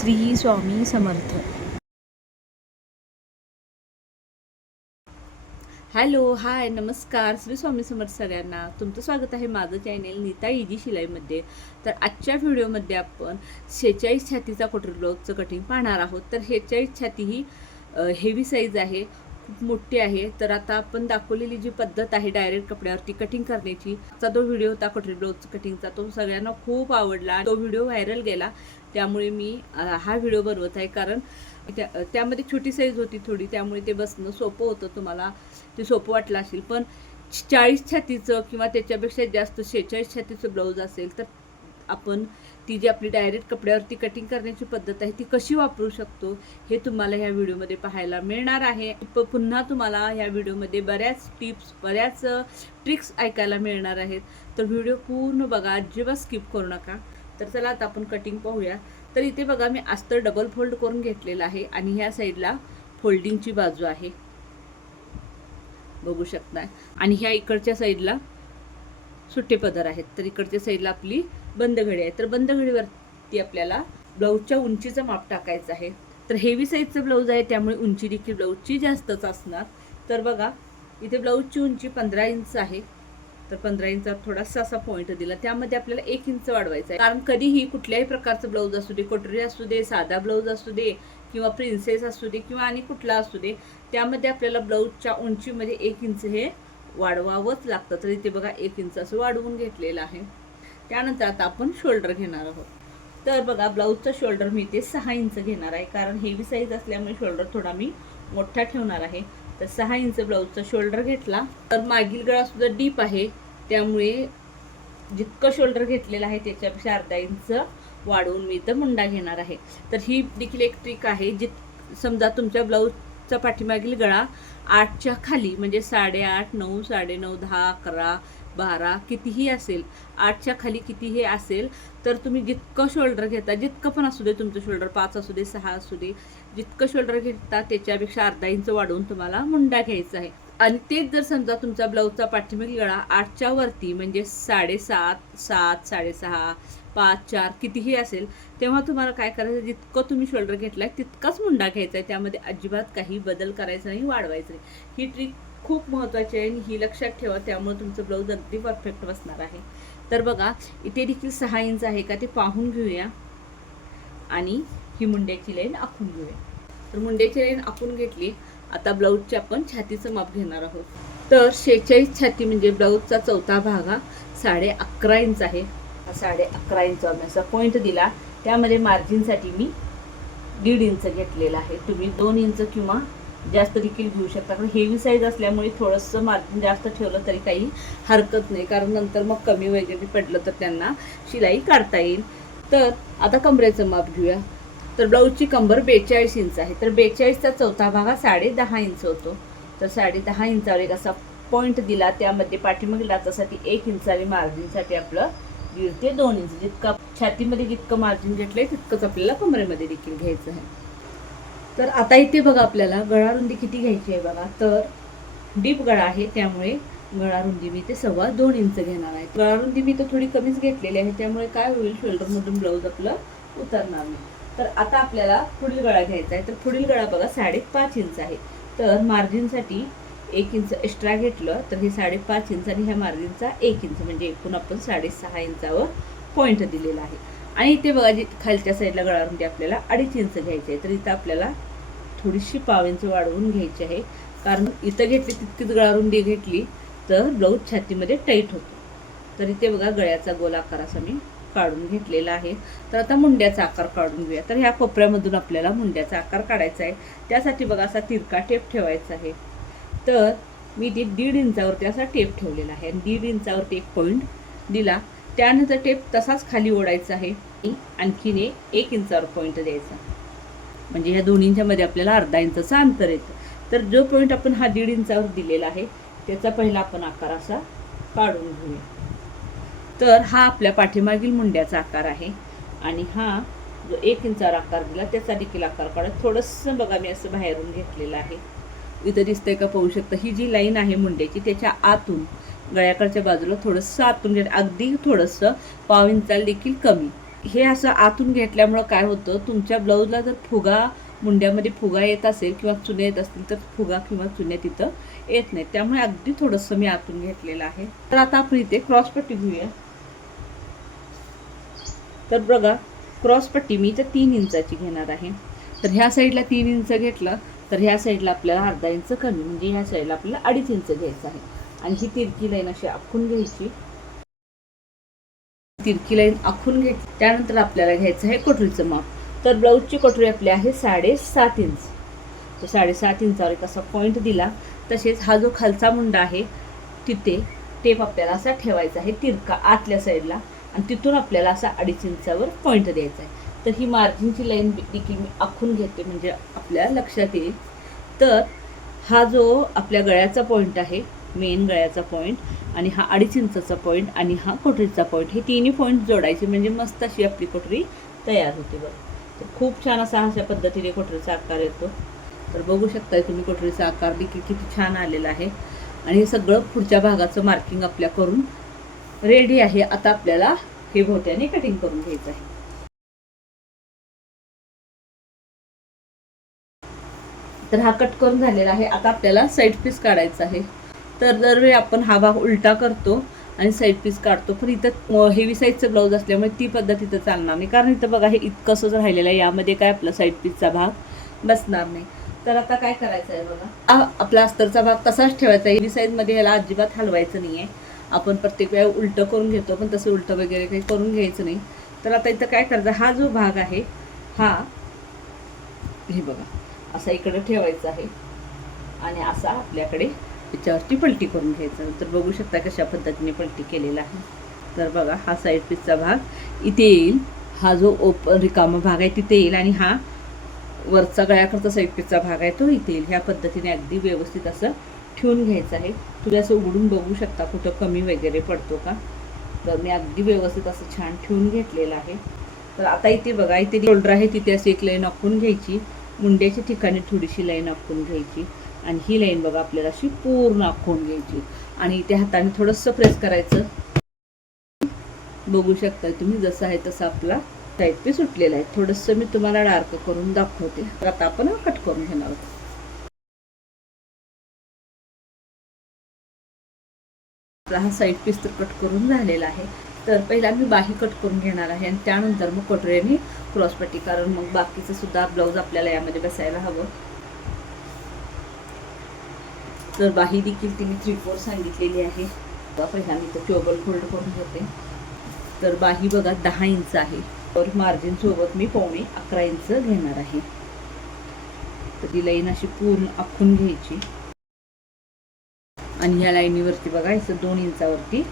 Shri Swami Samarth. Hello, हाय, नमस्कार. श्री स्वामी समर्थ सगळ्यांना. तुमचं स्वागत आहे माझं चॅनेल नीता इजी शिलाईमध्ये. तर आजच्या व्हिडिओमध्ये आपण 46 छातीचा कटोरी ब्लाऊजचं कटिंग पाहणार आहोत. तर 46 छाती ही हेवी साईज आहे, खूप मोठी आहे. तर आता आपण दाखवलेली जी पद्धत आहे डायरेक्ट कपड्यावरती कटिंग करण्याची, आजचा जो व्हिडिओ होता कटोरी ब्लाऊजचा कटिंगचा, तो सगळ्यांना खूप आवडला. तो व्हिडिओ व्हायरल गेला, त्यामुळे मी हा व्हिडिओ बनवत आहे. कारण त्यामध्ये छोटी साईज होती थोडी, त्यामुळे ते बसणं सोपं होतं. तुम्हाला ते सोपं वाटलं असेल. पण 40 छातीचं किंवा त्याच्यापेक्षा जास्त 46 छातीचं ब्लाऊज असेल तर आपण ती जी आपली डायरेक्ट कपड्यावरती कटिंग करण्याची पद्धत आहे ती कशी वापरू शकतो हे तुम्हाला ह्या व्हिडिओमध्ये पाहायला मिळणार आहे. पुन्हा तुम्हाला ह्या व्हिडिओमध्ये बऱ्याच टिप्स, बऱ्याच ट्रिक्स ऐकायला मिळणार आहेत. तर व्हिडिओ पूर्ण बघा, अजिबात स्किप करू नका. तर चला आता आपण कटिंग पाहूया. तर इथे बघा, मी अस्तर डबल फोल्ड करून घेतलेला आहे आणि ह्या साईडला फोल्डिंगची बाजू आहे, बघू शकता. आणि ह्या इकडच्या साईडला सुट्टे पदर आहेत. तर इकडच्या साईडला आपली बंद घडी आहे. तर बंद घडीवरती आपल्याला ब्लाऊजच्या उंचीचं माप टाकायचं आहे. तर हेवी साईजचं ब्लाऊज आहे, त्यामुळे उंची देखील ब्लाऊजची जास्तच असणार. तर बघा, इथे ब्लाऊजची उंची 15 इंच आहे. तर 15 इंचावर थोडासा असा पॉईंट दिला, त्यामध्ये आपल्याला 1 इंच वाढवायचा आहे. कारण कधीही कुठल्याही प्रकारचं ब्लाऊज असू दे, कटोरी असू दे, साधा ब्लाऊज असू दे किंवा प्रिन्सेस असू दे किंवा आणि कुठला असू दे, त्यामध्ये आपल्याला ब्लाऊजच्या उंचीमध्ये 1 इंच हे वाढवावंच लागतं. तर इथे बघा 1 इंच असं वाढवून घेतलेलं आहे. त्यानंतर आता आपण शोल्डर घेणार आहोत. तर बघा, ब्लाऊजचा शोल्डर मी इथे 6 इंच घेणार आहे. कारण हेवी साईज असल्यामुळे शोल्डर थोडा मी मोठा ठेवणार आहे. तर 6 इंच ब्लाऊजचा शोल्डर घेतला. तर मागील गळा सुद्धा डीप आहे, त्यामुळे जितकं शोल्डर घेतलेलं आहे त्याच्यापेक्षा अर्धा इंच वाढवून मी इथं मुंडा घेणार आहे. तर ही देखील एक ट्रिक आहे. समजा तुमच्या ब्लाऊजचा पाठीमागील गळा 8च्या खाली म्हणजे 8.5, 9, 9.5, 10, 11, 12 कितीही असेल, 8च्या खाली कितीही असेल, तर तुम्ही जितकं शोल्डर घेता, जितकं पण असू दे तुमचं शोल्डर, 5 असू दे, 6 असू दे, जितकं शोल्डर घेता त्याच्यापेक्षा अर्धा इंच वाढवून तुम्हाला मुंडा घ्यायचा आहे. आणि तेच जर समजा तुमचा ब्लाऊजचा पाठीमागील गळा 8च्या वरती म्हणजे 7.5, 7, 6.5, 5, 4 कितीही असेल, तेव्हा तुम्हाला काय करायचं, जितकं तुम्ही शोल्डर घेतलाय तितकाच मुंडा घ्यायचा आहे. त्यामध्ये अजिबात काही बदल करायचा नाही, वाढवायचं नाही. ही ट्रिक खूप महत्त्वाची आहे आणि ही लक्षात ठेवा, त्यामुळे तुमचं ब्लाऊज अगदी परफेक्ट बसणार आहे. तर बघा, इथे देखील 6 इंच आहे का ते पाहून घेऊया आणि ही मुंड्याची लाईन आखून घेऊया. तर मुंड्याची लाईन आखून घेतली. आता ब्लाऊजचे आपण छातीचं माप घेणार आहोत. तर 46 छाती म्हणजे ब्लाऊजचा चौथा भाग हा 11.5 इंच आहे. 11.5 इंच मी असा पॉईंट दिला. त्यामध्ये मार्जिनसाठी मी 1.5 इंच घेतलेला आहे. तुम्ही 2 इंच किंवा जास्त देखील घेऊ शकता. कारण हेवी साईज असल्यामुळे थोडंसं मार्जिन जास्त ठेवलं तरी काही हरकत नाही, कारण नंतर मग कमी वगैरे पडलं तर त्यांना शिलाई काढता येईल. तर आता कमरेचं माप घेऊया. तर ब्लाऊजची कंबर 42 इंच आहे. तर 42चा चौथा भाग हा 10.5 इंच होतो. तर 10.5 इंचावर एक असा पॉईंट दिला. त्यामध्ये पाठीमागील डाचासाठी 1 इंच आणि मार्जिनसाठी आपलं 1.5 ते 2 इंच. जितका छातीमध्ये जितकं मार्जिन घेतलंय तितकंच आपल्याला कमरेमध्ये देखील घ्यायचं आहे. तर आता इथे बघा, आपल्याला गळा रुंदी किती घ्यायची आहे बघा. तर डीप गळा आहे, त्यामुळे गळा रुंदी मी ते 2.25 इंच घेणार आहे. गळा रुंदी मी तर थोडी कमीच घेतलेली आहे, त्यामुळे काय होईल, शोल्डरमधून ब्लाऊज आपलं उतरणार नाही. तर आता आपल्याला पुढील गळा घ्यायचा आहे. तर पुढील गळा बघा 5.5 इंच आहे. तर मार्जिनसाठी 1 इंच एक्स्ट्रा घेतलं तर हे 5.5 इंच आणि ह्या मार्जिनचा 1 इंच म्हणजे एकूण आपण 6.5 इंचावर पॉईंट दिलेला आहे. आणि इथे बघा, जी खालच्या साईडला गळा रुंदी आपल्याला 2.5 इंच घ्यायची आहे. तर इथं आपल्याला थोडीशी पाव इंच वाढवून घ्यायची आहे, कारण इथं घेतली तितकीच गळा रुंदी घेतली तर ब्लाऊज छातीमध्ये टाईट होतो. तर इथे बघा, गळ्याचा गोल आकार असा मी काढून घेतलेला आहे. तर आता मुंड्याचा आकार काढून घेऊया. तर ह्या कोपऱ्यामधून आपल्याला मुंड्याचा आकार काढायचा आहे. त्यासाठी बघा, असा तिरका टेप ठेवायचा आहे. तर मी ती 1.5 इंचावरती असा टेप ठेवलेला आहे आणि 1.5 इंचावरती एक पॉईंट दिला. त्यानंतर टेप तसाच खाली ओढायचा आहे. आणखीन 1 इंचावर पॉईंट द्यायचा, म्हणजे ह्या दोन्हींच्या मध्ये आपल्याला अर्धा इंचाचं अंतर येतं. तर जो पॉईंट आपण हा 1.5 इंचावर दिलेला आहे त्याचा पहिला आपण आकार असा काढून घेऊया. तर हा आपल्या पाठीमागील मुंड्याचा आकार आहे आणि हा जो 1 इंचावर आकार दिला त्याचा देखील आकार काढत थोडंसं बघा, मी असं बाहेरून घेतलेलं आहे. इथं दिसतंय का, पाहू शकता. ही जी लाईन आहे मुंड्याची त्याच्या आतून गळ्याकडच्या बाजूला थोडंसं आतून अगदी थोडंसं पाव इंचाला देखील कमी हे असं आतून घेतल्यामुळं काय होतं, तुमच्या ब्लाऊजला जर फुगा, मुंड्यामध्ये फुगा येत असेल किंवा चुन्या येत असतील तर फुगा किंवा चुन्या तिथं येत नाही. त्यामुळे अगदी थोडंसं मी आतून घेतलेलं आहे. तर आता आपण इथे क्रॉसपट्टी घेऊया. तर बघा, क्रॉसपट्टी मी इथे 3 इंचाची घेणार आहे. तर ह्या साईडला 3 इंच घेतलं तर ह्या साईडला आपल्याला अर्धा इंच कमी, म्हणजे ह्या साईडला आपल्याला 2.5 इंच घ्यायचं आहे. आणि ही तिरकी लाईन अशी आखून घ्यायची. तिरकी लाईन आखून घ्यायची. त्यानंतर आपल्याला घ्यायचं आहे कटोरीचं माप. तर ब्लाऊजची कटोरी आपली आहे 7.5 इंच. तर 7.5 इंचावर एक असा पॉईंट दिला. तसेच हा जो खालचा मुंडा आहे तिथे टेप आपल्याला असा ठेवायचा आहे तिरका आतल्या साईडला, आणि तिथून आपल्याला असा 2.5 इंचावर पॉईंट द्यायचा आहे. तर ही मार्जिनची लाईन देखील मी आखून घेते, म्हणजे आपल्या लक्षात येईल. तर हा जो आपल्या गळ्याचा पॉईंट आहे, मेन गळ्याचा पॉईंट, आणि हा 2.5 इंचाचा पॉईंट, आणि हा कटोरीचा पॉईंट, हे तिन्ही पॉईंट जोडायचे, म्हणजे मस्त अशी आपली कटोरी तयार होते. बरं, तर खूप छान असा अशा पद्धतीने कटोरीचा आकार येतो. तर बघू शकताय तुम्ही कटोरीचा आकार देखील किती छान आलेला आहे. आणि हे सगळं पुढच्या भागाचं मार्किंग आपल्या करून रेडी आहे. आता आपल्याला हे भोवत्याने कटिंग करून घ्यायचं आहे. तर हा कट करून झालेला आहे. आता आपल्याला साईड पीस काढायचा आहे. तर दरवेळी आपण हा भाग उलटा करतो आणि साईड पीस काढतो, पण इथं हेवी साईजचं ब्लाऊज असल्यामुळे ती पद्धत इथं चालणार नाही. कारण इथं बघा, हे इतकंसंच राहिलेलं आहे, यामध्ये काय आपला साईड पीसचा भाग बसणार नाही. तर आता काय करायचं आहे बघा, हा आपला अस्तरचा भाग तसाच ठेवायचा आहे. हेवी साईजमध्ये ह्याला अजिबात हलवायचं नाही आहे. आपण प्रत्येक वेळा उलटं करून घेतो, पण तसं उलटं वगैरे काही करून घ्यायचं नाही. तर आता इथं काय करायचं, हा जो भाग आहे हा, हे बघा, असा इकडे ठेवायचा आहे आणि असा आपल्याकडे याच्यावरती पलटी करून घ्यायचं. तर बघू शकता कशा पद्धतीने पलटी केलेला आहे. तर बघा, हा साईड पीसचा भाग इथे येईल, हा जो ओपन रिकामा भाग आहे तिथे येईल, आणि हा वरचा गळ्याकडचा साईड पीसचा भाग आहे तो इथे येईल. ह्या पद्धतीने अगदी व्यवस्थित असं ठेवून घ्यायचं आहे. तुम्ही असं उघडून बघू शकता कुठं कमी वगैरे पडतो का. तर मी अगदी व्यवस्थित असं छान ठेवून घेतलेलं आहे. तर आता इथे बघा, इथे शोल्डर आहे तिथे अशी एक लाईन आखून घ्यायची, मुंड्याच्या ठिकाणी थोडीशी लाईन आखून घ्यायची, आणि ही लाईन बघा आपल्याला अशी पूर्ण आखून घ्यायची, आणि इथे हाताने थोडंसं प्रेस करायचं. बघू शकता तुम्ही, जसं आहे तसं आपला साईड पीस सुटलेला आहे. थोडंसं मी तुम्हाला डार्क करून दाखवते. तर आता आपण कट करून घेणार आहोत. हा साईड पीस तर कट करून झालेला आहे. तर पहिला मी बाही कट करून घेणार आहे, आणि त्यानंतर मग कटोरीने क्रॉसपट्टी, कारण मग बाकीचं सुद्धा ब्लाऊज आपल्याला यामध्ये बसायला हवं. तर बाही देखील तिने 3/4 सांगितलेली आहे. पहिला मी तर चोबल फोल्ड करून घेते. तर बाही बघा 10 इंच आहे. तर मार्जिन सोबत मी 11 इंच घेणार आहे. तर ती लाईन अशी पूर्ण आखून घ्यायची, आणि ह्या लाईनीवरती बघा असं 2 इंचावरती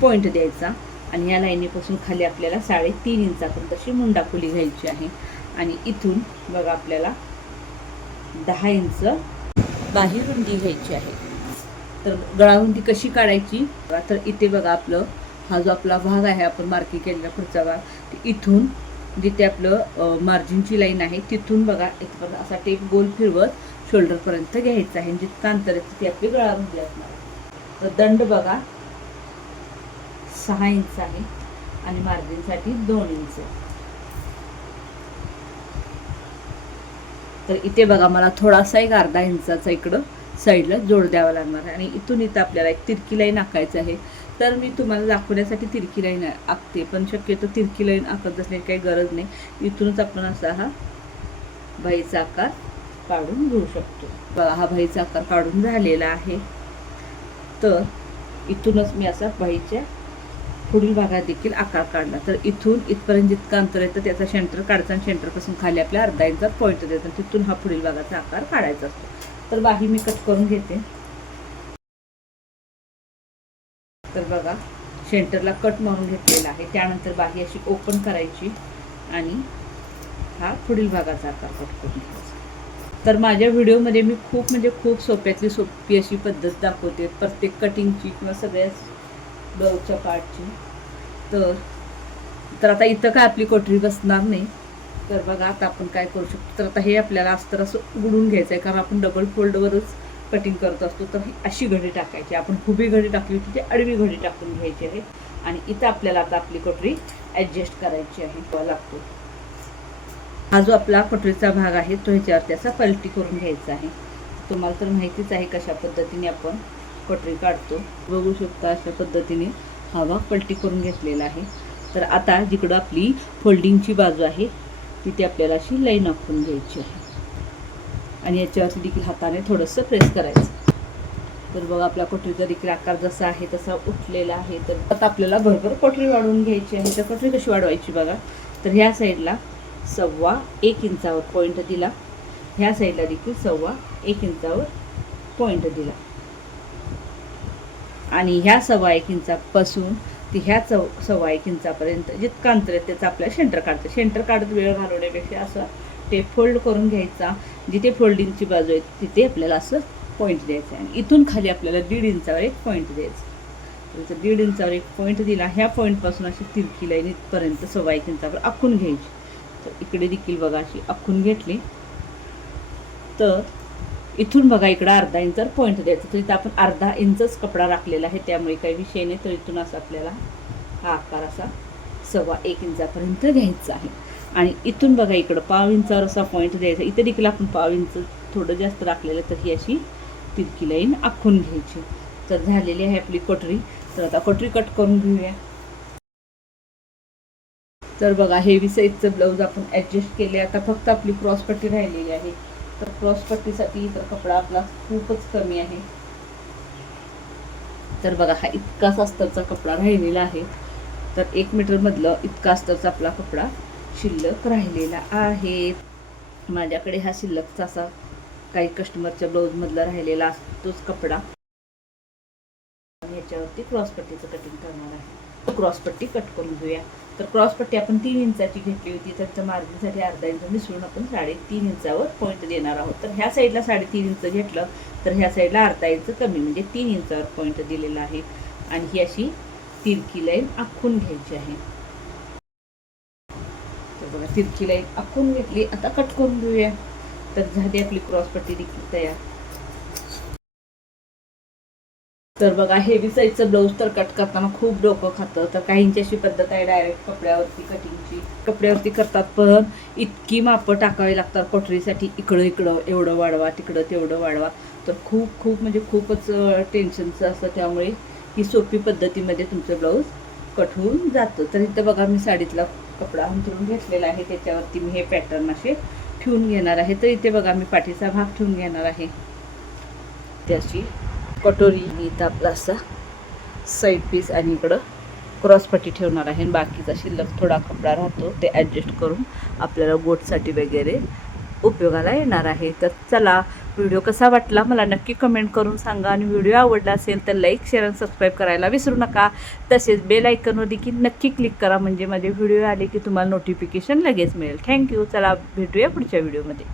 पॉईंट द्यायचा, आणि या लाईनीपासून खाली आपल्याला 3.5 इंचापर्यंत अशी मुंडाखोली घ्यायची आहे. आणि इथून बघा आपल्याला 10 इंच बाही रुंदी घ्यायची आहे. तर गळारुंदी कशी काढायची, तर इथे बघा आपलं हा जो आपला भाग आहे आपण मार्किंग केलेला पुढचा भाग, इथून जिथे आपलं मार्जिनची लाईन आहे तिथून बघा इथपर्यंत असा टेप गोल फिरवत शोल्डरपर्यंत घ्यायचा आहे. जितकं अंतर आहे तिथे आपली गळारुंदी असणार आहे. तर दंड बघा 6 इंच आहे, आणि मार्जिनसाठी 2 इंच. तर इथे बघा मला थोडासा एक अर्धा इंचाचा इकडं साईडला जोड द्यावा लागणार आहे, आणि इथून इथं आपल्याला एक तिरकी लाईन आखायची आहे. तर मी तुम्हाला दाखवण्यासाठी तिरकी लाईन आखते, पण शक्यतो तिरकी लाईन आखत असण्याची काही गरज नाही. इथूनच आपण असा हा बाहीचा आकार काढून घेऊ शकतो. बघा, हा बाहीचा आकार काढून झालेला आहे. तर इथूनच मी असा बाहीच्या पुढील भागात देखील आकार काढला. तर इथून इथपर्यंत जितकं अंतर आहे तर त्याचा सेंटर काढायचा, आणि सेंटरपासून खाली आपल्या अर्धा इंचात पॉईंट द्यायचा, तिथून हा पुढील भागाचा आकार काढायचा असतो. तर बाही मी कट करून घेते. तर बघा, सेंटरला कट मारून घेतलेला आहे. त्यानंतर बाही अशी ओपन करायची, आणि हा पुढील भागाचा आकार कट करून घ्यायचा. तर माझ्या व्हिडिओमध्ये मी खूप सोप्यातली सोपी अशी पद्धत दाखवते प्रत्येक कटिंगची किंवा सगळ्याच ब्लाऊजच्या पार्टची. तर आता इथं काय आपली कटोरी बसणार नाही. तर बघा, आता आपण काय करू शकतो, तर आता हे आपल्याला अस्तर असं उघडून घ्यायचं आहे, कारण आपण डबल फोल्डवरच कटिंग करत असतो. तर ही अशी घडी टाकायची. आपण उभी घडी टाकली होती ती आडवी घडी टाकून घ्यायची आहे, आणि इथं आपल्याला आता आपली कटोरी ॲडजस्ट करायची आहे लागतो. हा जो आपला कटोरीचा भाग आहे तो ह्याच्यावरती असा पलटी करून घ्यायचा आहे. तुम्हाला तर माहितीच आहे कशा पद्धतीने आपण कटोरी काढतो. बघू शकता अशा पद्धतीने हा भाग पलटी करून घेतलेला आहे. तर आता जिकडं आपली फोल्डिंगची बाजू आहे तिथे आपल्याला अशी लाईन आखून घ्यायची आहे आणि याच्यावरती देखील हाताने थोडंसं प्रेस करायचं. तर बघा आपला कटोरीचा देखील आकार जसा आहे तसा उठलेला आहे. तर आता आपल्याला भरभर कटोरी वाढवून घ्यायची आहे. तर कटोरी कशी वाढवायची बघा. तर ह्या साईडला 1.25 इंचावर पॉईंट दिला, ह्या साईडला देखील 1.25 इंचावर पॉईंट दिला आणि ह्या 1.25 इंचापासून ती ह्या 1.25 इंचापर्यंत जितकं अंतर आहे त्याचं आपल्याला सेंटर काढतं. सेंटर काढत वेळ घालवण्यापेक्षा असं टेप फोल्ड करून घ्यायचा. जिथे फोल्डिंगची बाजू आहे तिथे आपल्याला असं पॉईंट द्यायचं आहे आणि इथून खाली आपल्याला 1.5 इंचावर एक पॉईंट द्यायचा. तर 1.5 इंचावर एक पॉईंट दिला. ह्या पॉईंटपासून अशी तिरकी लाईन इथपर्यंत 1.25 इंचावर आखून घ्यायची. तर इकडे देखील बघा अशी आखून घेतली. तर इथून बघा इकडं 1/2 इंचावर पॉईंट द्यायचा. तर इथं आपण 1/2 इंचच कपडा राखलेला आहे त्यामुळे काही विषय नाही. तर इथून असं आपल्याला हा आकार असा 1.25 इंचापर्यंत घ्यायचा आहे आणि इथून बघा इकडं 1/2 इंचावर असा पॉईंट द्यायचा. इथे देखील आपण 1/2 इंच थोडं जास्त राखलेलं. तर ही अशी तिरकी लाईन आखून घ्यायची. तर झालेली आहे आपली कटोरी. तर आता कटोरी कट करून घेऊया. तर बघा हेवी साईजचं ब्लाऊज आपण ॲडजस्ट केले. आता फक्त आपली क्रॉसपट्टी राहिलेली आहे. तर क्रॉसपट्टीसाठी तर कपडा आपला खूपच कमी आहे. तर बघा हा इतकाच अस्तरचा कपडा राहिलेला आहे. तर 1 मीटरमधलं इतका अस्तरचा आपला कपडा शिल्लक राहिलेला आहे. माझ्याकडे हा शिल्लकचा असा काही कस्टमरच्या ब्लाऊजमधला राहिलेला असतोच कपडा. याच्यावरती क्रॉसपट्टीचं कटिंग करणार आहे. क्रॉसपट्टी कट करून घेऊया. तर क्रॉसपट्टी आपण 3 इंचाची घेतली होती. तर मार्जिनसाठी 1/2 इंच मिसळून आपण 3.5 इंचावर पॉईंट देणार आहोत. तर ह्या साईडला 3.5 इंच घेतलं तर ह्या साईडला 1/2 इंच कमी म्हणजे 3 इंचावर पॉईंट दिलेला आहे आणि ही अशी तिरकी लाईन आखून घ्यायची आहे. तर बघा तिरकी लाईन आखून घेतली. आता कट करून घेऊया. तर झाली आपली क्रॉसपट्टी देखील तयार. तर बघा हेवी साईजचं ब्लाऊज तर कट करताना खूप डोकं खातं. तर काहींची अशी पद्धत आहे डायरेक्ट कपड्यावरती कटिंगची. कपड्यावरती करतात पण इतकी मापं टाकावी लागतात कटोरीसाठी. इकडं एवढं वाढवा, तिकडं तेवढं वाढवा. तर खूप म्हणजे खूपच टेन्शनचं असतं. त्यामुळे ही सोपी पद्धतीमध्ये तुमचं ब्लाऊज कट होऊन जातं. तर इथं बघा मी साडीतला कपडा अंथरून घेतलेला आहे. त्याच्यावरती मी हे पॅटर्न असे ठेवून घेणार आहे. तर इथे बघा मी पाठीचा भाग ठेवून घेणार आहे. त्याची कटोरी इथं आपला असा साईड पीस आणि इकडं क्रॉसपट्टी ठेवणार आहे. आणि बाकीचा शिल्लक थोडा कपडा राहतो ते ॲडजस्ट करून आपल्याला गोटसाठी वगैरे उपयोगाला येणार आहे. तर चला व्हिडिओ कसा वाटला मला नक्की कमेंट करून सांगा आणि व्हिडिओ आवडला असेल तर लाईक शेअर आणि सबस्क्राईब करायला विसरू नका. तसेच बेल आयकॉनवर देखील नक्की क्लिक करा म्हणजे माझे व्हिडिओ आले की तुम्हाला नोटिफिकेशन लगेच मिळेल. थँक्यू. चला भेटूया पुढच्या व्हिडिओमध्ये.